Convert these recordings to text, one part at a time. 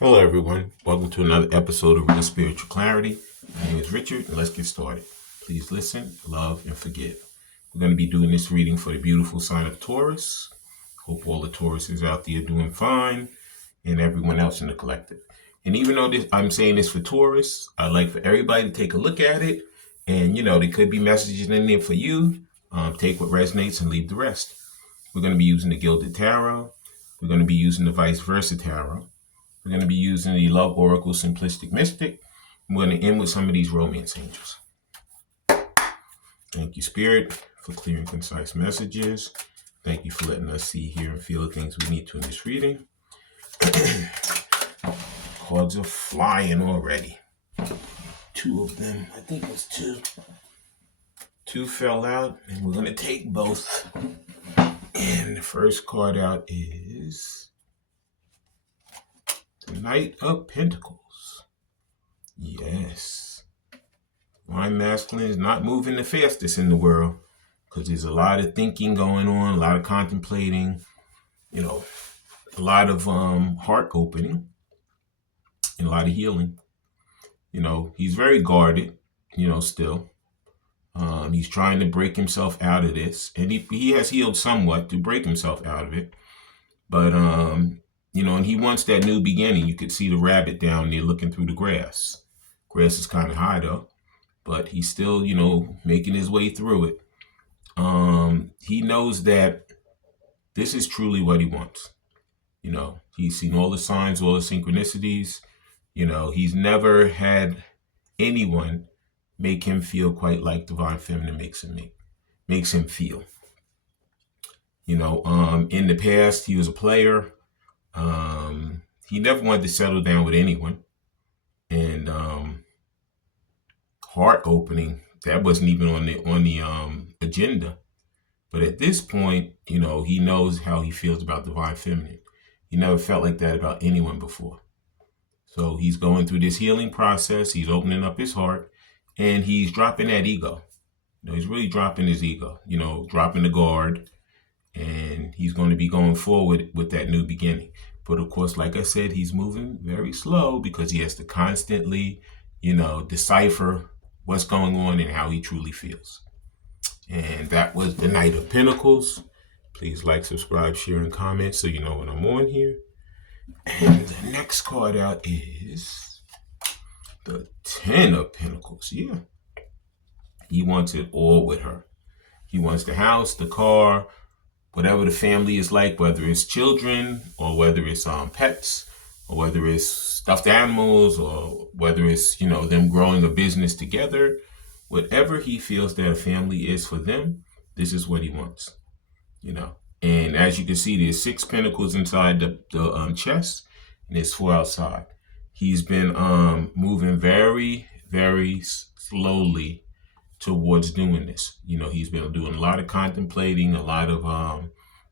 Hello, everyone. Welcome to another episode of Real Spiritual Clarity. My name is Richard, and let's get started. Please listen, love, and forgive. We're going to be doing this reading for the beautiful sign of Taurus. Hope all the Tauruses out there doing fine, and everyone else in the collective. And even though I'm saying this for Taurus, I'd like for everybody to take a look at it. And, there could be messages in there for you. Take what resonates and leave the rest. We're going to be using the Gilded Tarot. We're going to be using the Vice Versa Tarot. We're going to be using the Love Oracle Simplistic Mystic. We're going to end with some of these romance angels. Thank you, Spirit, for clear and concise messages. Thank you for letting us see, hear, and feel the things we need to in this reading. Cards are flying already. Two of them, I think it was two. Two fell out, and we're going to take both. And the first card out is the Knight of Pentacles. Yes. Divine Masculine is not moving the fastest in the world because there's a lot of thinking going on, a lot of contemplating, a lot of heart opening and a lot of healing. He's very guarded, still. He's trying to break himself out of this, and he has healed somewhat to break himself out of it. But, and he wants that new beginning. You could see the rabbit down there looking through the grass. Grass is kind of high, though. But he's still, making his way through it. He knows that this is truly what he wants. He's seen all the signs, all the synchronicities. He's never had anyone make him feel quite like Divine Feminine makes him feel. In the past, he was a player. He never wanted to settle down with anyone. And heart opening, that wasn't even on the agenda. But at this point, he knows how he feels about Divine Feminine. He never felt like that about anyone before. So he's going through this healing process. He's opening up his heart, and he's dropping that ego. He's really dropping his ego, dropping the guard, and he's going to be going forward with that new beginning. But of course, like I said, he's moving very slow because he has to constantly, decipher what's going on and how he truly feels. And that was the Knight of Pentacles. Please like, subscribe, share, and comment so you know when I'm on here. And the next card out is the Ten of Pentacles. Yeah. He wants it all with her. He wants the house, the car, whatever the family is like, whether it's children or whether it's pets or whether it's stuffed animals or whether it's, them growing a business together. Whatever he feels that a family is for them, this is what he wants, And as you can see, there's 6 pentacles inside the chest, and there's 4 outside. He's been moving very, very slowly towards doing this. He's been doing a lot of contemplating, a lot of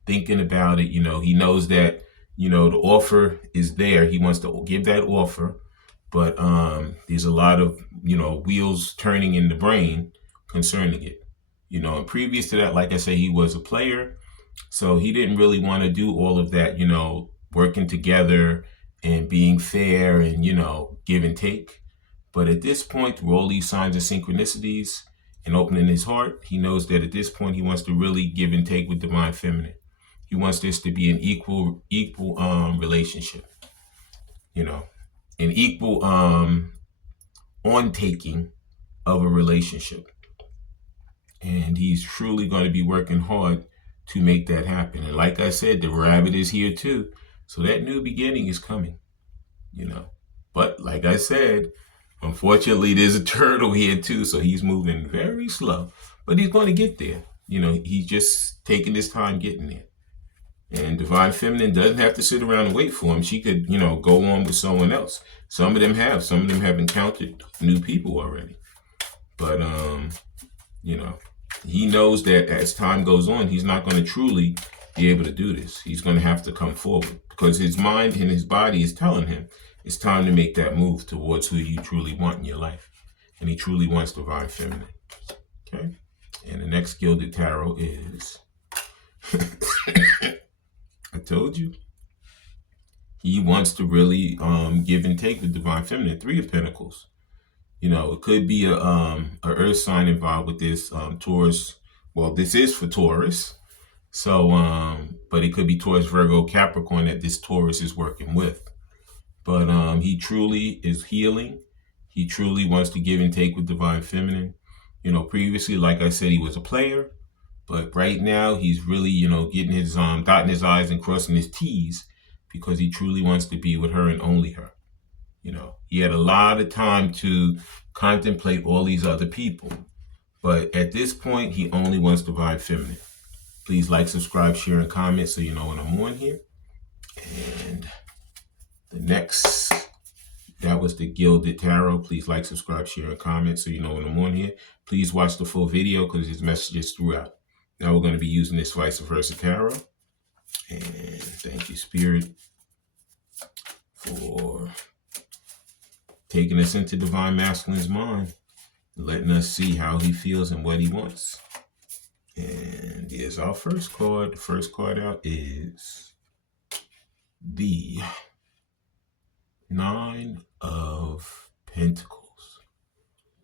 thinking about it. He knows that, the offer is there. He wants to give that offer. But there's a lot of, wheels turning in the brain concerning it. And previous to that, like I say, he was a player. So he didn't really want to do all of that, working together and being fair and, give and take. But at this point, through all these signs of synchronicities and opening his heart, he knows that at this point, he wants to really give and take with Divine Feminine. He wants this to be an equal relationship, an equal on-taking of a relationship. And he's truly going to be working hard to make that happen. And like I said, the rabbit is here too. So that new beginning is coming, But like I said, unfortunately, there's a turtle here too. So he's moving very slow. But he's going to get there. He's just taking his time getting there. And Divine Feminine doesn't have to sit around and wait for him. She could, go on with someone else. Some of them have encountered new people already. But, he knows that as time goes on, he's not going to truly be able to do this. He's going to have to come forward because his mind and his body is telling him it's time to make that move towards who you truly want in your life. And he truly wants Divine Feminine. Okay? And the next Gilded Tarot is... I told you. he wants to really give and take with divine feminine. Three of Pentacles. You know, it could be a earth sign involved with this Taurus. Well, this is for Taurus. So, but it could be Taurus, Virgo, Capricorn that this Taurus is working with. But he truly is healing. He truly wants to give and take with divine feminine. You know, previously, like I said, he was a player, but right now he's really, you know, getting his dotting his I's and crossing his T's because he truly wants to be with her and only her. You know, he had a lot of time to contemplate all these other people, but at this point, he only wants divine feminine. Please like, subscribe, share, and comment so you know when I'm on here. And the next, that was the Gilded Tarot. Please like, subscribe, share, and comment so you know when I'm on here. Please watch the full video because there's messages throughout. Now we're going to be using this Vice Versa Tarot. And thank you, Spirit, for taking us into Divine Masculine's mind, letting us see how he feels and what he wants. And here's our first card. The first card out is the Nine of Pentacles.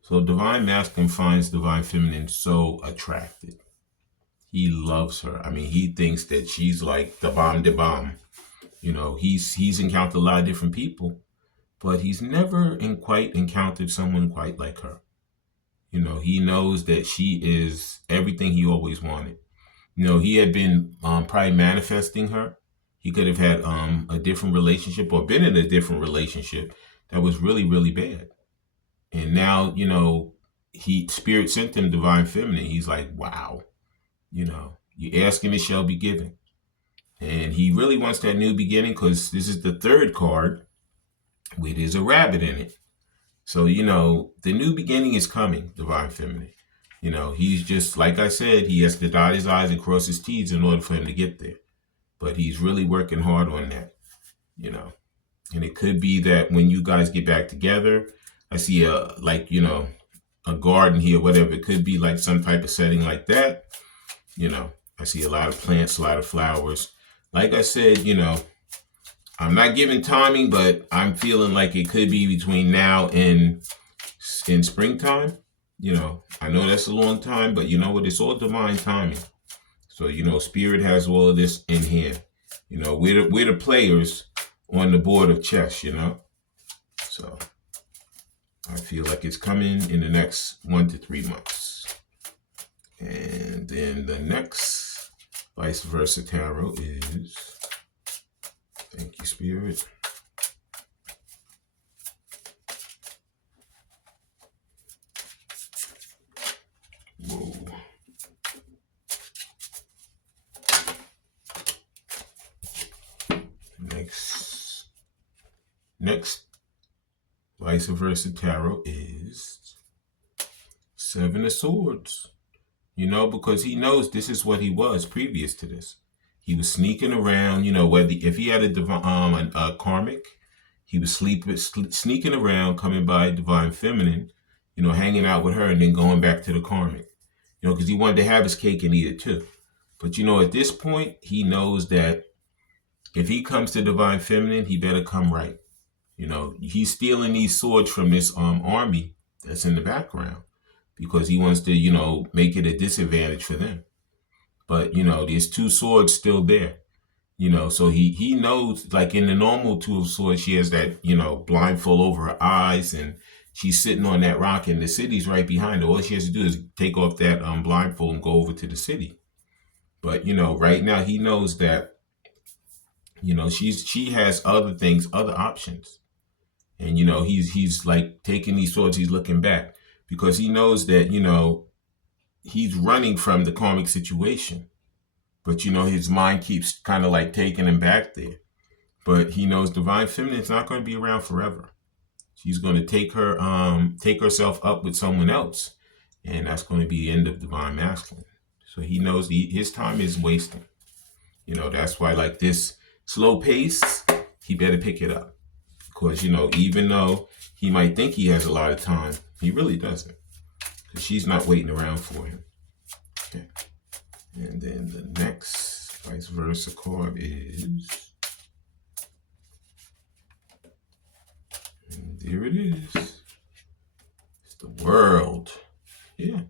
So Divine Masculine finds Divine Feminine so attractive. He loves her. I mean, he thinks that she's like the bomb de bomb. You know, he's encountered a lot of different people, but he's never quite encountered someone quite like her. You know, he knows that she is everything he always wanted. You know, he had been probably manifesting her. He could have had a different relationship or been in a different relationship that was really, really bad. And now, you know, Spirit sent him Divine Feminine. He's like, wow, you know, you ask and it shall be given. And he really wants that new beginning because this is the third card where there's a rabbit in it. So, you know, the new beginning is coming, Divine Feminine. You know, he's just, like I said, he has to dot his I's and cross his T's in order for him to get there. But he's really working hard on that, you know. And it could be that when you guys get back together, I see a garden here, whatever. It could be like some type of setting like that. You know, I see a lot of plants, a lot of flowers. Like I said, you know, I'm not giving timing, but I'm feeling like it could be between now and in springtime. You know, I know that's a long time, but you know what? It's all divine timing. So, you know, Spirit has all of this in hand. You know, we're the players on the board of chess, you know. So I feel like it's coming in the next 1 to 3 months. And then the next Vice Versa Tarot is, thank you, Spirit. Whoa. Next Vice Versa Tarot is Seven of Swords. You know, because he knows this is what he was previous to this. He was sneaking around, you know, whether if he had a karmic, he was sneaking around, coming by Divine Feminine, you know, hanging out with her and then going back to the karmic, you know, because he wanted to have his cake and eat it too. But, you know, at this point, he knows that if he comes to Divine Feminine, he better come right. You know, he's stealing these swords from this army that's in the background because he wants to, you know, make it a disadvantage for them. But, you know, there's two swords still there, you know, so he knows, like in the normal Two of Swords, she has that, you know, blindfold over her eyes and she's sitting on that rock and the city's right behind her. All she has to do is take off that blindfold and go over to the city. But, you know, right now he knows that, you know, she has other things, other options. And, you know, he's like taking these swords, he's looking back because he knows that, you know, he's running from the karmic situation. But, you know, his mind keeps kind of like taking him back there. But he knows Divine Feminine is not going to be around forever. She's going to take herself up with someone else. And that's going to be the end of Divine Masculine. So he knows his time is wasting. You know, that's why like this slow pace, he better pick it up. Because, you know, even though he might think he has a lot of time, he really doesn't. Because she's not waiting around for him. Okay. And then the next Vice Versa card is There it is. It's the world. Yeah.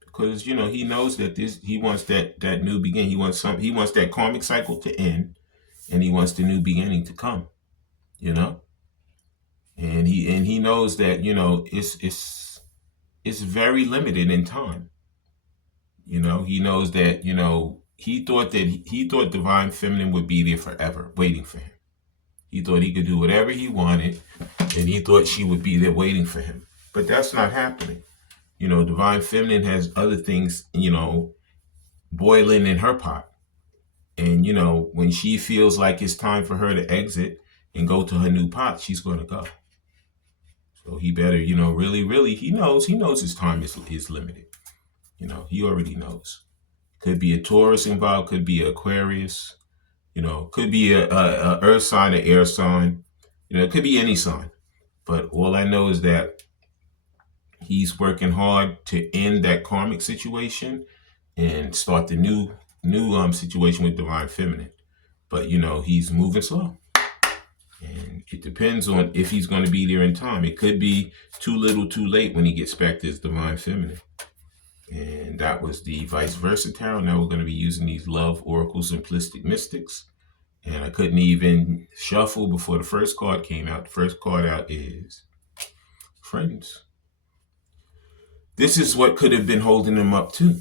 Because he knows that he wants that new beginning. He wants that karmic cycle to end, and he wants the new beginning to come. You know? And he knows that, it's very limited in time. He knows that, he thought divine feminine would be there forever, waiting for him. He thought he could do whatever he wanted, and he thought she would be there waiting for him. But that's not happening. Divine feminine has other things, boiling in her pot. And, when she feels like it's time for her to exit and go to her new pot, she's going to go. So he better, really, he knows his time is limited. He already knows. Could be a Taurus involved, could be Aquarius, could be a earth sign, an air sign, it could be any sign. But all I know is that he's working hard to end that karmic situation and start the new situation with divine feminine. But he's moving slow. And it depends on if he's going to be there in time. It could be too little, too late when he gets back to his divine feminine. And that was the vice versa tarot. Now we're going to be using these love oracle simplistic mystics. And I couldn't even shuffle before the first card came out. The first card out is Friends. This is what could have been holding him up too.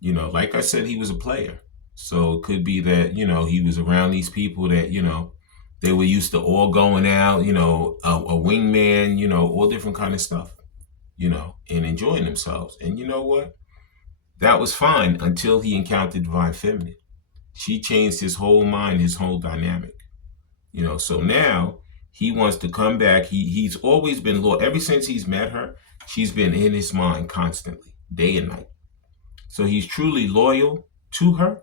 Like I said, he was a player. So it could be that, he was around these people that, they were used to all going out, a wingman, all different kind of stuff, and enjoying themselves. And you know what? That was fine until he encountered divine feminine. She changed his whole mind, his whole dynamic. So now he wants to come back. He's always been loyal. Ever since he's met her, she's been in his mind constantly, day and night. So he's truly loyal to her.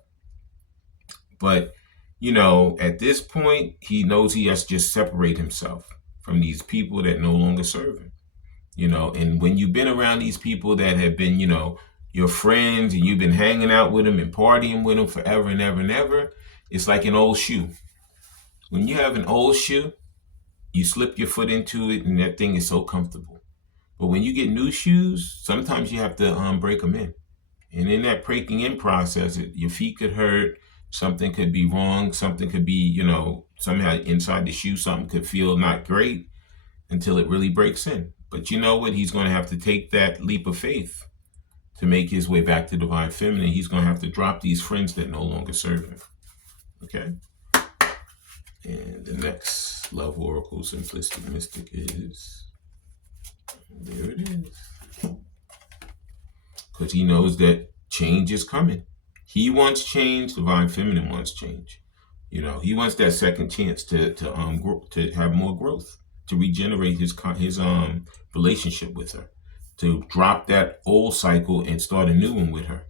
But, at this point, he knows he has to just separate himself from these people that no longer serve him. And when you've been around these people that have been, your friends, and you've been hanging out with them and partying with them forever and ever and ever, it's like an old shoe. When you have an old shoe, you slip your foot into it and that thing is so comfortable. But when you get new shoes, sometimes you have to break them in. And in that breaking in process, your feet could hurt, something could be wrong, something could be, somehow inside the shoe, something could feel not great until it really breaks in. But you know what? He's going to have to take that leap of faith to make his way back to divine feminine. He's going to have to drop these friends that no longer serve him. Okay? And the next love oracle simplistic mystic is, there it is. Because he knows that change is coming. He wants change. Divine feminine wants change. He wants that second chance to have more growth, to regenerate his relationship with her, to drop that old cycle and start a new one with her.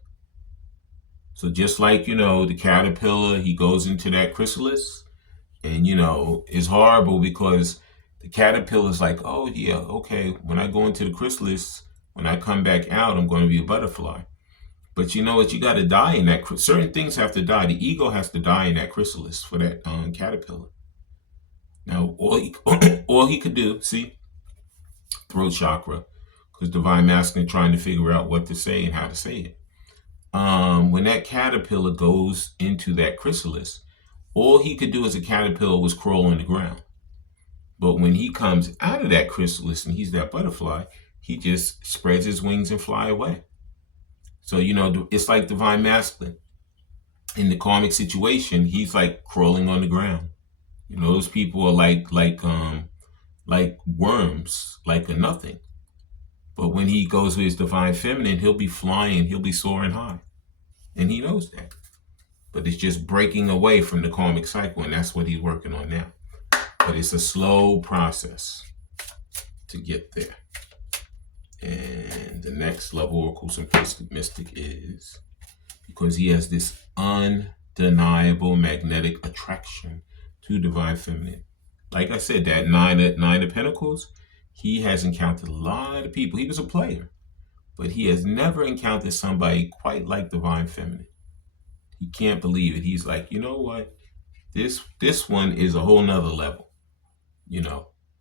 So just like the caterpillar, he goes into that chrysalis, and it's horrible because the caterpillar is like, oh yeah, okay, when I go into the chrysalis, when I come back out, I'm going to be a butterfly. But you know what? You got to die in that. Certain things have to die. The ego has to die in that chrysalis for that caterpillar. Now, all he could do, see, throat chakra, because divine masculine trying to figure out what to say and how to say it. When that caterpillar goes into that chrysalis, all he could do as a caterpillar was crawl on the ground. But when he comes out of that chrysalis and he's that butterfly, he just spreads his wings and fly away. So, it's like divine masculine. In the karmic situation, he's like crawling on the ground. Those people are like worms, like a nothing. But when he goes with his divine feminine, he'll be flying, he'll be soaring high. And he knows that. But it's just breaking away from the karmic cycle, and that's what he's working on now. But it's a slow process to get there. And the next love oracle simplistic mystic is, because he has this undeniable magnetic attraction to divine feminine. Like I said, that nine of pentacles, he has encountered a lot of people. He was a player, but he has never encountered somebody quite like divine feminine. He can't believe it. He's like, you know what? This one is a whole nother level,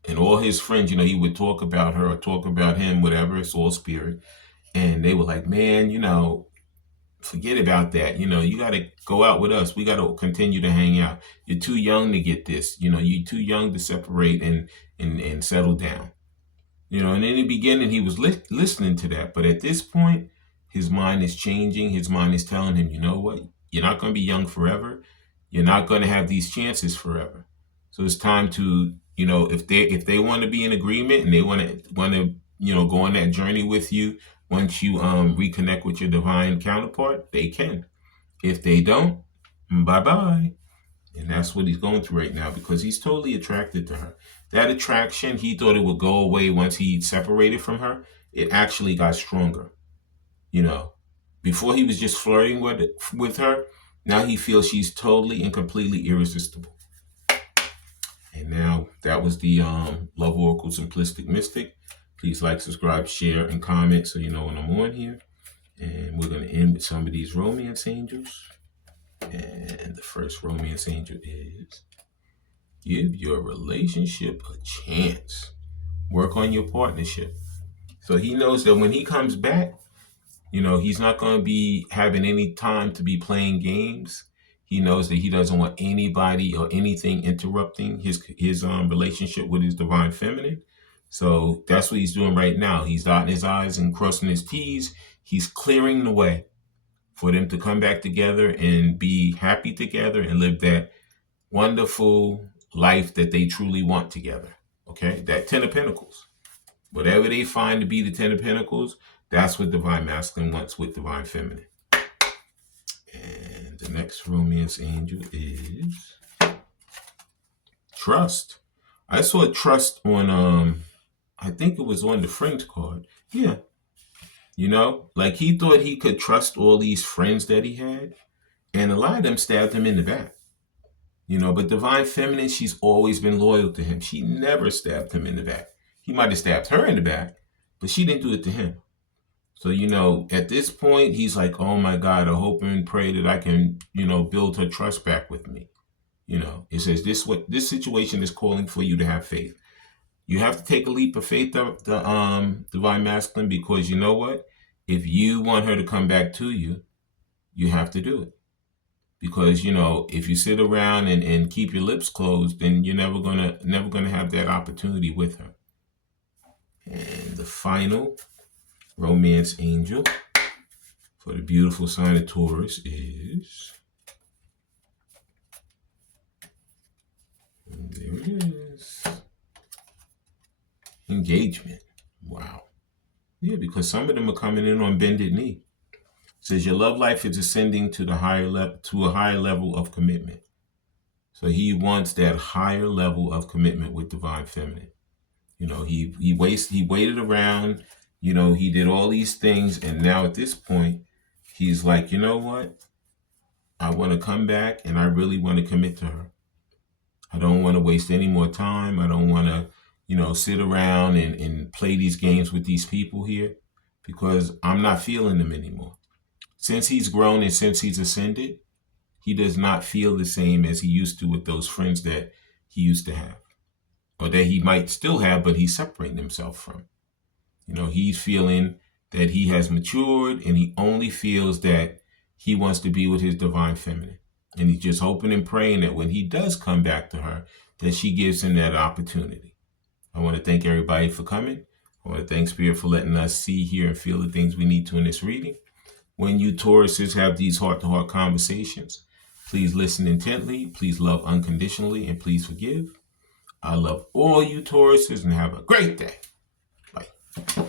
And all his friends, he would talk about her or talk about him, whatever. It's all spirit. And they were like, man, forget about that. You got to go out with us. We got to continue to hang out. You're too young to get this. You're too young to separate and settle down. And in the beginning, he was listening to that. But at this point, his mind is changing. His mind is telling him, you know what? You're not going to be young forever. You're not going to have these chances forever. So it's time to, if they want to be in agreement and they want to go on that journey with you, once you reconnect with your divine counterpart, they can. If they don't, bye-bye. And that's what he's going through right now because he's totally attracted to her. That attraction, he thought it would go away once he separated from her. It actually got stronger. Before he was just flirting with her. Now he feels she's totally and completely irresistible. And now that was the Love Oracle Simplistic Mystic. Please like, subscribe, share, and comment so you know when I'm on here. And we're going to end with some of these romance angels. And the first romance angel is give your relationship a chance. Work on your partnership. So he knows that when he comes back, he's not going to be having any time to be playing games. He knows that he doesn't want anybody or anything interrupting his relationship with his divine feminine. So that's what he's doing right now. He's dotting his I's and crossing his T's. He's clearing the way for them to come back together and be happy together and live that wonderful life that they truly want together. Okay? That 10 of Pentacles. Whatever they find to be the 10 of Pentacles, that's what Divine Masculine wants with Divine Feminine. And the next romance angel is Trust. I saw Trust on, I think it was on the Friends card. Yeah. Like he thought he could trust all these friends that he had. And a lot of them stabbed him in the back. But Divine Feminine, she's always been loyal to him. She never stabbed him in the back. He might have stabbed her in the back, but she didn't do it to him. So, at this point, he's like, oh my God, I hope and pray that I can, build her trust back with me. It says this situation is calling for you to have faith. You have to take a leap of faith, the Divine Masculine, because you know what? If you want her to come back to you, you have to do it. Because, if you sit around and keep your lips closed, then you're never gonna have that opportunity with her. And the final romance angel for the beautiful sign of Taurus is, there it is, Engagement. Wow. Yeah, because some of them are coming in on bended knee. It says your love life is ascending to a higher level of commitment. So he wants that higher level of commitment with Divine Feminine. He waited around, he did all these things, and now at this point, he's like, you know what? I want to come back and I really want to commit to her. I don't want to waste any more time. I don't want to, sit around and play these games with these people here because I'm not feeling them anymore. Since he's grown and since he's ascended, he does not feel the same as he used to with those friends that he used to have or that he might still have, but he's separating himself from. He's feeling that he has matured and he only feels that he wants to be with his Divine Feminine. And he's just hoping and praying that when he does come back to her, that she gives him that opportunity. I want to thank everybody for coming. I want to thank Spirit for letting us see, hear, and feel the things we need to in this reading. When you Tauruses have these heart-to-heart conversations, please listen intently, please love unconditionally, and please forgive. I love all you Tauruses and have a great day. Bye.